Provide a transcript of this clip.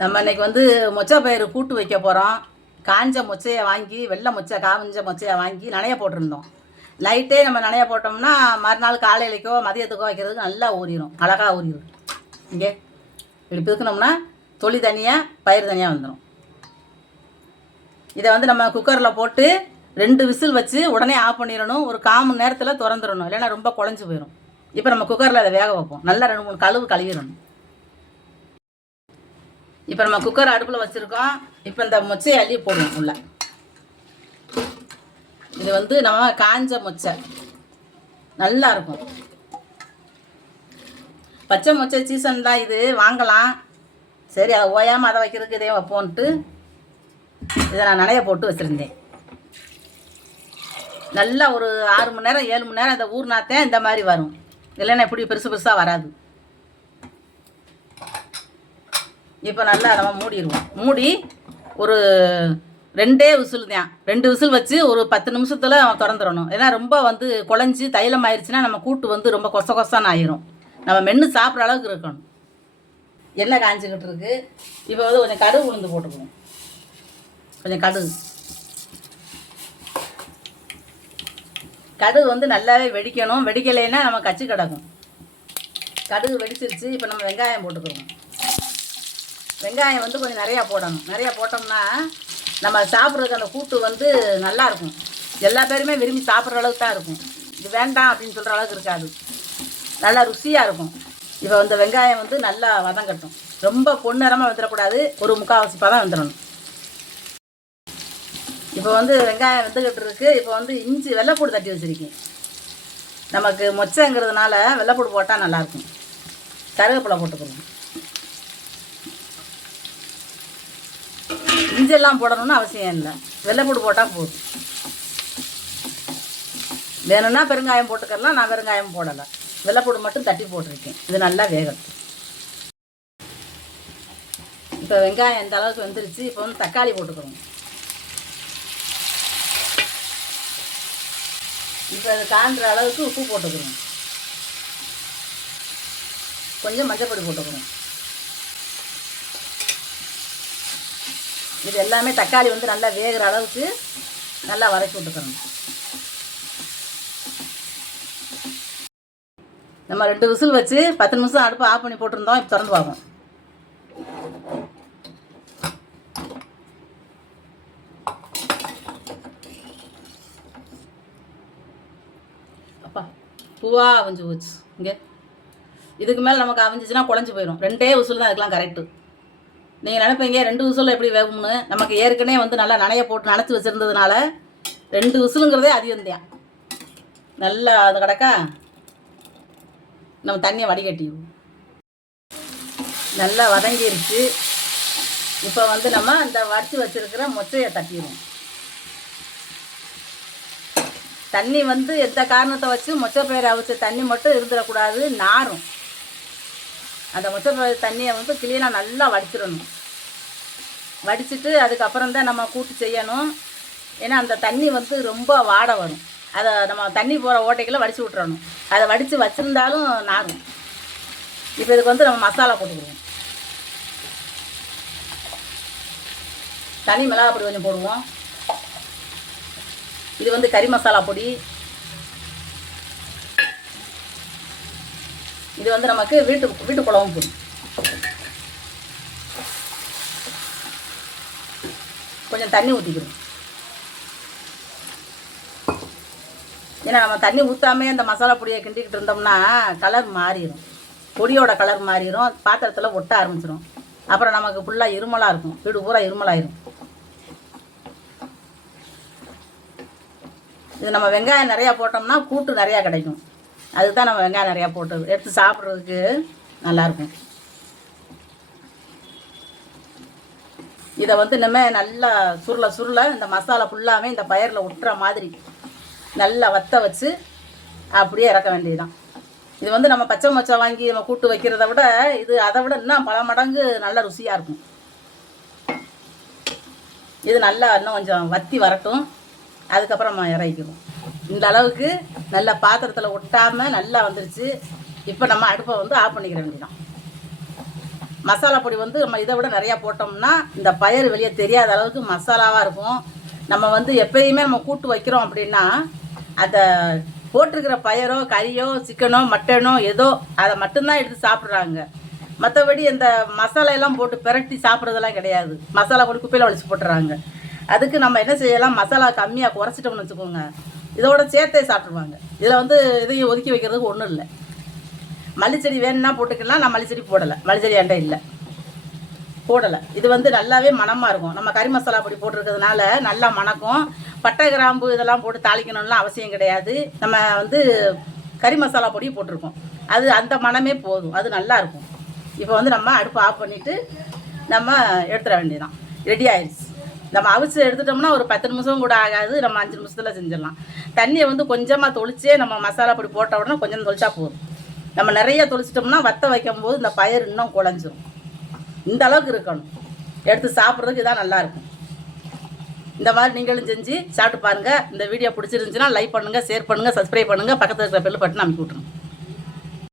நம்ம இன்னைக்கு வந்து மொச்சை பயிறு கூட்டு வைக்க போகிறோம். காஞ்ச மொச்சையை வாங்கி, வெள்ளை மொச்சை காஞ்ச மொச்சையை வாங்கி நனைய போட்டிருந்தோம். நைட்டே நம்ம நனைய போட்டோம்னா மறுநாள் காலையிலைக்கோ மதியத்துக்கோ வைக்கிறதுக்கு நல்லா ஊறிடும், அழகாக ஊறிடும். இங்கே இப்படி பிதுக்கணும்னா தொளி தனியாக பயிர் தனியாக வந்துடும். இதை வந்து நம்ம குக்கரில் போட்டு 2 விசில் வச்சு உடனே ஆஃப் பண்ணிடணும். ஒரு 1/4 மணி நேரத்தில் திறந்துடணும், இல்லைன்னா ரொம்ப குழஞ்சி போயிடும். இப்போ நம்ம குக்கரில் அதை வேக வைப்போம். நல்லா 2-3 கழுவிடணும். இப்போ நம்ம குக்கர் அடுப்பில் வச்சுருக்கோம். இப்போ இந்த மொச்சையை அள்ளி போடுவோம் உள்ள. இது வந்து நம்ம காஞ்ச மொச்சை நல்லா இருக்கும். பச்சை மொச்சை சீசன் தான், இது வாங்கலாம். சரி, அதை ஓயாமல் அதை வைக்கிறதுக்கு இதே வைப்போன்ட்டு இதை நான் நனைய போட்டு வச்சுருந்தேன். நல்லா ஒரு 6 மணி நேரம் 7 மணி நேரம் இதை ஊர்னாத்தேன் இந்த மாதிரி வரும், இல்லைன்னா இப்படி பெருசாக வராது. இப்போ நல்லா நம்ம மூடிடுவோம். மூடி ஒரு 2 விசில் தான், 2 விசில் வச்சு ஒரு 10 நிமிஷத்தில் திறந்துடணும். ஏன்னா ரொம்ப வந்து குழஞ்சி தைலம் ஆயிடுச்சுன்னா நம்ம கூட்டு வந்து ரொம்ப கொசன்னு ஆயிரும். நம்ம மென்று சாப்பிட்ற அளவுக்கு இருக்கணும். எண்ணெய் காய்ச்சிக்கிட்டு இருக்கு. இப்போ வந்து கொஞ்சம் கடுகு உளுந்து போட்டுக்குவோம். கொஞ்சம் கடுகு வந்து நல்லாவே வெடிக்கணும். வெடிக்கலைன்னா நம்ம கச்சி கிடக்கும். கடுகு வெடிச்சிருச்சு. இப்போ நம்ம வெங்காயம் போட்டுக்கிறோம். வெங்காயம் வந்து கொஞ்சம் நிறையா போடணும். நிறையா போட்டோம்னா நம்ம சாப்பிட்றதுக்கு அந்த கூட்டு வந்து நல்லாயிருக்கும். எல்லா பேருமே விரும்பி சாப்பிட்ற அளவுக்கு தான் இருக்கும். இது வேண்டாம் அப்படின்னு சொல்கிற அளவுக்கு இருக்காது, நல்லா ருசியாக இருக்கும். இப்போ இந்த வெங்காயம் வந்து நல்லா வதங்கட்டும். ரொம்ப பொன்னிறமாக வந்துடக்கூடாது, ஒரு 3/4 பதம் வந்துடணும். இப்போ வந்து வெங்காயம் வெந்துக்கிட்டு இருக்குது. இப்போ வந்து இஞ்சி வெள்ளைப்பூடு தட்டி வச்சுருக்கேன். நமக்கு மொச்சைங்கிறதுனால வெள்ளைப்பூடு போட்டால் நல்லாயிருக்கும். கருவேப்பிலை போட்டுக்கணும். இஞ்செல்லாம் போடணும்னு அவசியம் இல்லை, வெள்ளைப்பூடு போட்டால் போதும். வேணும்னா பெருங்காயம் போட்டுக்கலாம், நான் பெருங்காயம் போடலை, வெள்ளைப்பூடு மட்டும் தட்டி போட்டிருக்கேன். இது நல்லா வேகட்டும். இப்போ வெங்காயம் இந்த அளவுக்கு வெந்துருச்சு. இப்போ வந்து தக்காளி போட்டுக்கிறோம். இப்போ அது காண்ற அளவுக்கு உப்பு போட்டுக்கிறோம். கொஞ்சம் மஞ்சள் போட்டுக்கிறோம். இது எல்லாமே தக்காளி வந்து நல்லா வேகிற அளவுக்கு நல்லா வதக்கி விட்டுக்கிறோம். நம்ம 2 விசில் வச்சு 10 நிமிஷம் அடுப்பு ஆஃப் பண்ணி போட்டிருந்தோம். இப்போ திறந்து பார்ப்போம். அப்பா பூவா அவிஞ்சு போச்சு. இங்கே இதுக்கு மேலே நமக்கு அவிஞ்சிச்சுன்னா குழஞ்சி போயிடும். 2 விசில் தான் அதுக்கெலாம் கரெக்டு. நீங்கள் நினைப்பீங்க 2 விசில் எப்படி வேகும்னு. நமக்கு ஏற்கனவே வந்து நல்லா நனைய போட்டு நனைச்சி வச்சுருந்ததுனால 2 விசிலுங்கிறதே அதிகம்தான். நல்லா அது கிடக்கா நம்ம தண்ணியை வடிகட்டிடுவோம். நல்லா வதங்கிருச்சு. இப்போ வந்து நம்ம அந்த வடித்து வச்சுருக்கிற மொச்சையை தட்டிடுவோம். தண்ணி வந்து எந்த காரணத்தை வச்சு மொச்சை பயிரை அவிச்ச தண்ணி மட்டும் இருந்துடக்கூடாது, நாரும். அந்த மொச்சை பயிர் தண்ணியை வந்து கிளீனாக நல்லா வடிச்சிடணும். வடிச்சிட்டு அதுக்கப்புறம் தான் நம்ம கூட்டு செய்யணும். ஏன்னா அந்த தண்ணி வந்து ரொம்ப வாடை வரும். அதை நம்ம தண்ணி போகிற ஓட்டைக்குள்ளே வடித்து விட்டுறணும். அதை வடித்து வச்சுருந்தாலும் நாரும். இப்போ இதுக்கு வந்து நம்ம மசாலா போட்டுக்குவோம். தனி மிளகாய் பொடி கொஞ்சம் போடுவோம். இது வந்து கறி மசாலா பொடி. இது வந்து நமக்கு வீட்டு குழம்பு பொடி. கொஞ்சம் தண்ணி ஊற்றிக்கிறோம். ஏன்னா நம்ம தண்ணி ஊற்றாமே அந்த மசாலா பொடியை கிண்டிக்கிட்டு இருந்தோம்னா கலர் மாறிடும், பொடியோட கலர் மாறிடும், பாத்திரத்தில் ஒட்ட ஆரம்பிச்சிடும். அப்புறம் நமக்கு ஃபுல்லாக இருமலாக இருக்கும், வீடு பூரா இருமலாயிரும். இது நம்ம வெங்காயம் நிறையா போட்டோம்னா கூட்டு நிறையா கிடைக்கும். அதுதான் நம்ம வெங்காயம் நிறையா போட்டு எடுத்து சாப்பிட்றதுக்கு நல்லாயிருக்கும். இதை வந்து இனிமேல் நல்லா சுருளை இந்த மசாலா ஃபுல்லாகவே இந்த பயிரில் விட்டுற மாதிரி நல்லா வற்ற வச்சு அப்படியே இறக்க வேண்டியதுதான். இது வந்து நம்ம பச்சை மொச்சை வாங்கி நம்ம கூட்டு வைக்கிறத விட இது அதை விட இன்னும் பல மடங்கு நல்ல ருசியாக இருக்கும். இது நல்லா இன்னும் கொஞ்சம் வற்றி வரட்டும், அதுக்கப்புறம் நம்ம இறக்கிடுவோம். இந்த அளவுக்கு நல்லா பாத்திரத்தில் ஒட்டாமல் நல்லா வந்துருச்சு. இப்போ நம்ம அடுப்பை வந்து ஆஃப் பண்ணிக்கிற வேண்டியதான். மசாலா பொடி வந்து நம்ம இதை விட நிறையா போட்டோம்னா இந்த பயறு வெளியே தெரியாத அளவுக்கு மசாலாவாக இருக்கும். நம்ம வந்து எப்பயுமே நம்ம கூட்டு வைக்கிறோம் அப்படின்னா அதை போட்டிருக்கிற பயரோ கறியோ சிக்கனோ மட்டனோ ஏதோ அதை மட்டும்தான் எடுத்து சாப்பிட்றாங்க. மற்றபடி இந்த மசாலா எல்லாம் போட்டு பிரட்டி சாப்பிட்றதெல்லாம் கிடையாது. மசாலா போட்டு குப்பையில் வலிச்சு போட்டுறாங்க. அதுக்கு நம்ம என்ன செய்யலாம், மசாலா கம்மியாக குறைச்சிட்டோம்னு வச்சுக்கோங்க, இதோட சேர்த்தே சாப்பிட்ருவாங்க. இதில் வந்து இதையும் ஒதுக்கி வைக்கிறதுக்கு ஒன்றும் இல்லை. மல்லிச்செடி வேணும்னா போட்டுக்கலாம், நான் மல்லிச்செடி போடலை, மல்லிச்செடி அண்டை இல்லை போடலை. இது வந்து நல்லாவே மணமாக இருக்கும். நம்ம கறி மசாலா பொடி போட்டிருக்கிறதுனால நல்லா மணக்கும். பட்டை கிராம்பு இதெல்லாம் போட்டு தாளிக்கணும்லாம் அவசியம் கிடையாது. நம்ம வந்து கறி மசாலா பொடி போட்டிருக்கோம், அது அந்த மணமே போதும், அது நல்லாயிருக்கும். இப்போ வந்து நம்ம அடுப்பு ஆஃப் பண்ணிவிட்டு நம்ம எடுத்துட வேண்டியதான். ரெடி ஆயிடுச்சு. நம்ம அவிச்சு எடுத்துட்டோம்னா ஒரு 10 நிமிஷம் கூட ஆகாது, நம்ம 5 நிமிஷத்தில் செஞ்சிடலாம். தண்ணியை வந்து கொஞ்சமாக தொளிச்சே நம்ம மசாலா பொடி போட்ட உடனே கொஞ்சம் தொளிச்சா போதும். நம்ம நிறைய தொளிச்சிட்டோம்னா வற்ற வைக்கும் போது இந்த பயிர் இன்னும் குழஞ்சிரும். இந்த அளவுக்கு இருக்கணும். எடுத்து சாப்பிட்றதுக்கு இதான் நல்லாயிருக்கும். இந்த மாதிரி நீங்களும் செஞ்சு சாப்பிட்டு பாருங்கள். இந்த வீடியோ பிடிச்சிருந்துச்சுன்னா லைக் பண்ணுங்கள், ஷேர் பண்ணுங்கள், சப்ஸ்கிரைப் பண்ணுங்கள், பக்கத்தில் இருக்கிற பெல் பட்டன் அமைக்கி விட்ருங்க.